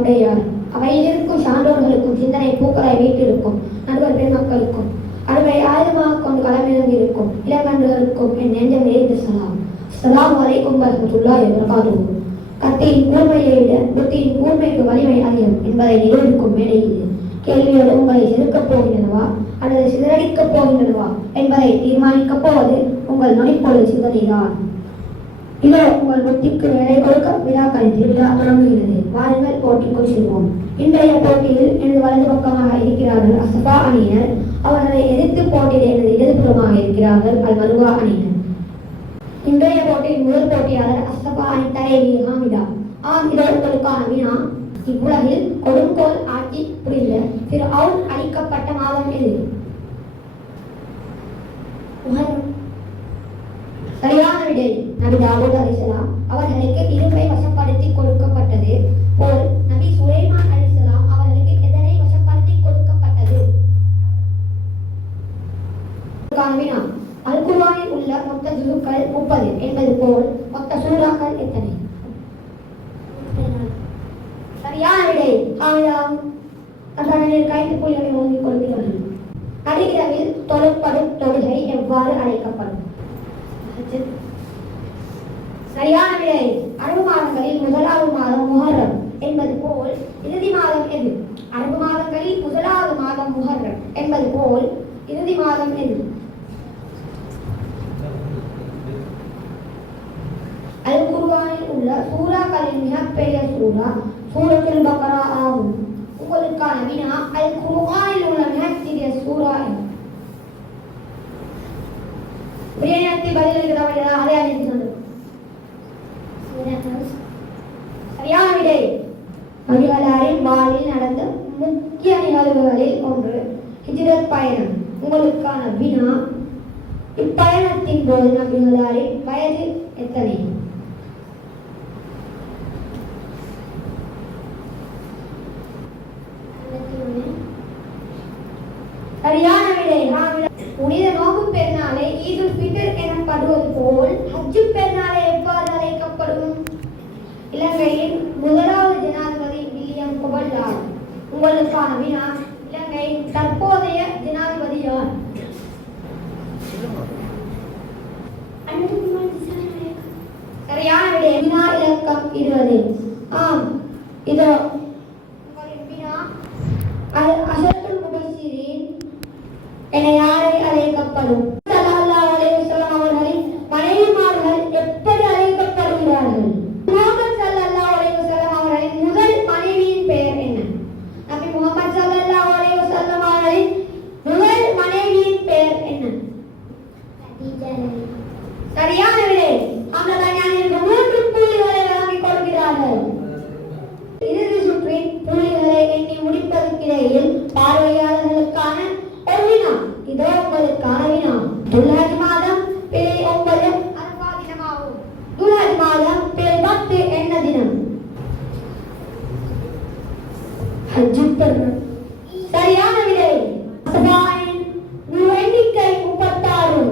உடையார் அவையிலிருக்கும் சான்றோர்களுக்கும் சிந்தனை பூக்களை வைத்திருக்கும் நடுவர் பெருமக்களுக்கும் அறுவை ஆயுதமாக கொண்டு களமிறங்கியிருக்கும் இளங்கன்றுகளுக்கும் என் நெஞ்சம் ஏறிந்து சலாம். அஸ்ஸலாமு அலைக்கும் வரஹ்மத்துல்லாஹி வபரகாத்துஹு. கத்தியின் கூர்மையை விட புத்தியின் கூர்மைக்கு வலிமை அதிகம் என்பதை நிரூபிக்கும் மேடை இது. கேள்வியோடு உங்களை செதுக்கப் போகின்றனவா அல்லது சிதறடிக்கப் போகின்றனவா என்பதை தீர்மானிக்கப் போவது உங்கள் நொடிப்பொழுது சிந்தனைதான். இதோ உங்கள் புத்திக்கு வேலை கொடுக்க விழாக்களின் திருவிழா தொடங்குகிறது. வாருங்கள் போட்டிக்குள் செல்வோம். இன்றைய போட்டியில் எனது வலது பக்கமாக இருக்கிறார்கள் அசபா அணியினர். அவர்களை எதிர்த்து போட்டியில் எனது இடதுபுறமாக இருக்கிறார்கள் அல் மருவா அணியினர். இன்றைய போட்டியின் முதல் போட்டியாளர் அசபா அணி தலைவி ஹாமிதா. இதோ உங்களுக்கான வினா. இவ்வுலகில் கொடுங்கோல் ஆட்சி புரிந்த ஃபிர்அவுன் அழிக்கப்பட்ட மாதம் எது? சரியான விடை நபி தாவூத் அலைஹிஸ்ஸலாம் அவர்களுக்கு இரும்பை வசப்படுத்தி கொடுக்கப்பட்டது போல் நபி சுலைமான் அலைஹிஸ்ஸலாம் அவர்களுக்கு எதனை வசப்படுத்தி கொடுக்கப்பட்டது? வினா. அல் குர்ஆனில் உள்ள மொத்த ஜுசுக்கள் 30 என்பது போல் மொத்த சூறாக்கள் எத்தனை? சரியான விடை அதனில் கைது புள்ளிகளை ஓங்கிக் கொள்கிறார்கள். நடுகிரவில் தொழப்படும் தொழுகை எவ்வாறு அழைக்கப்படும்? சரியான விடை அரபு மாதங்களில் முதலாவது மாதம் முஹர்ரம் என்பது போல் இறுதி மாதம் எது? அரபு மாதங்களில் முதலாவது மாதம் முஹர்ரம் என்பது போல் இறுதி மாதம் எது? அல் குர்ஆனில் உள்ள சூறாக்களின் மிகப்பெரிய சூரா சூரத்துல் பக்ரா ஆகும். உங்களுக்கான வினா. அல் குர்ஆனில் உள்ள மிகச்சிறிய சூரா பிரியத்தை பதிலளிக்கிறவர்களா அதே அறிந்து சொன்னது. சரியான விடை நபிகளாரின் வாழ்வில் நடந்த முக்கிய நிகழ்வுகளில் ஒன்று ஹிஜ்ரத் பயணம். உங்களுக்கான வினா. இப்பயணத்தின் போது நபிகளாரின் வயது எத்தனை? சரியான விடை புனித நோன்பு பெருநாளை ஈதுல் ஃபித்ர் எனப்படுவது போல் ஹஜ் பெருநாளை எவ்வாறு அழைக்கப்படும்? இலங்கையின் முதலாவது ஜனாதிபதி வில்லியம் குபல்லார். உங்களுக்கான வினா. இலங்கையின் தற்போதைய ஜனாதிபதி யார்? சரியான விடை வினா இலக்கம் 20. இதோ உங்களின் வினா. அஷரத்துல் முபஷ்ஷிரீன் என யாரை அழைக்கப்படும்? ஸல்லல்லாஹு அலைஹி வஸல்லம் அவர்களின் மனைவிமார்கள் எப்படி அழைக்கப்படுகிறார்கள்? முஹம்மது ஸல்லல்லாஹு அலைஹி வஸல்லம் அவர்களின் முதல் மனைவியின் பெயர் என்ன? நபி முஹம்மது ஸல்லல்லாஹு அலைஹி வஸல்லம் அவர்களின் முதல் மனைவியின் பெயர் என்ன? கதீஜா. சரியான விடை அமலதானியர்கள் 3 புள்ளிகளை வழங்கிக் கொள்கிறார்கள். இறுதி சுற்றின் புள்ளிகளை எண்ணி முடிப்பதற்கிடையில் பார்வையாளர்களுக்கான ஒரு வினா. இதோ உங்களுக்கான வினா. துல்ஹஜ் மாதம் பிறை 9 அரஃபா தினமாகும். துல்ஹஜ் மாதம் பிறை 10 என்ன தினம்? ஹஜ் பெருநாள். சரியான விடை அஸ்ஸபாயின் முழு எண்ணிக்கை 36.